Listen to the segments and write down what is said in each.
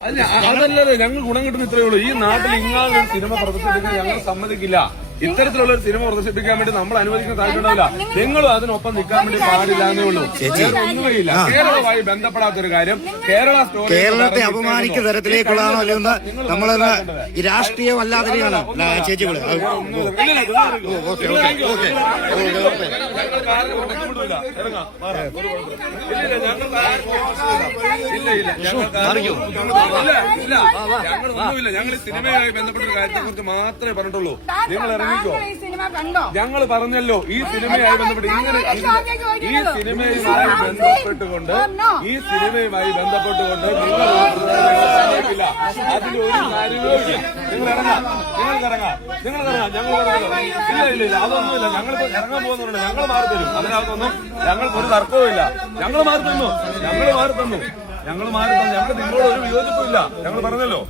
അതല്ലത് ഞങ്ങൾ ഗുണം കിട്ടുന്ന ഇത്രയേ ഉള്ളൂ. ഈ നാട്ടിൽ ഇങ്ങനൊരു സിനിമ പ്രദർശിപ്പിക്കാൻ ഞങ്ങൾ സമ്മതിക്കില്ല. ഇത്തരത്തിലുള്ള ഒരു സിനിമ പ്രദർശിപ്പിക്കാൻ വേണ്ടി നമ്മൾ അനുവദിക്കുന്ന താല്പര്യമില്ല. നിങ്ങളും അതിനൊപ്പം നിൽക്കാൻ വേണ്ടി പാടില്ല എന്നേ ഉള്ളൂ. ഒന്നുമില്ല. കേരളവുമായി ബന്ധപ്പെടാത്തൊരു കാര്യം കേരളത്തെ അപമാനിക്കുന്ന തരത്തിലേക്കുള്ളതാണോ അല്ലെന്ന് നമ്മളെന്ന് ഈ രാഷ്ട്രീയമല്ലാതെയാണ് ചേച്ചികള്. ഞങ്ങളൊന്നുമില്ല. ഞങ്ങൾ സിനിമയുമായി ബന്ധപ്പെട്ട ഒരു കാര്യത്തെ കുറിച്ച് മാത്രമേ പറഞ്ഞിട്ടുള്ളൂ. നിങ്ങൾ ഇറങ്ങിക്കോ. ഞങ്ങൾ പറഞ്ഞല്ലോ ഈ സിനിമയുമായി ബന്ധപ്പെട്ട് ഇങ്ങനെ ഈ സിനിമയുമായി ബന്ധപ്പെട്ടുകൊണ്ട് നിങ്ങൾ അതിലൊരു കാര്യമോ ഇല്ല. നിങ്ങൾ ഇറങ്ങാം. ഇല്ല അതൊന്നുമില്ല. ഞങ്ങളിപ്പോ ഇറങ്ങാൻ പോകുന്നുണ്ട്. ഞങ്ങൾ മാറി തരും. അതിനകത്തൊന്നും ഞങ്ങൾക്കൊരു തർക്കവും ഇല്ല. ഞങ്ങൾ മാറി തന്നു. ഞങ്ങൾക്ക് നിങ്ങളോട് ഒരു വിയോജിപ്പുമില്ല. ഞങ്ങൾ പറഞ്ഞല്ലോ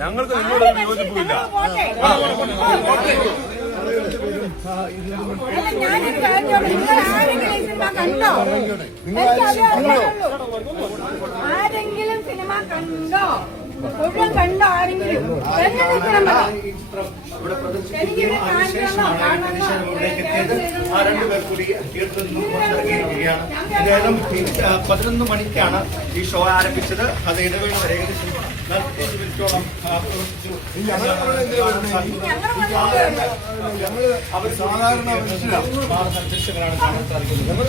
ഞങ്ങൾക്ക് നിങ്ങളോട് ഒരു വിയോജിപ്പുമില്ല. ആരെങ്കിലും സിനിമ കണ്ടോ? മുഴുവൻ കണ്ടോ? ആരെങ്കിലും ഏതായാലും 11 മണിക്കാണ് ഈ ഷോ ആരംഭിച്ചത്. അത് ഇടവേള വരെ ഏകദേശം 40 മിനിറ്റോളം അവർ സാധാരണ ദൃശ്യങ്ങളാണ് കാണാൻ സാധിക്കുന്നത്.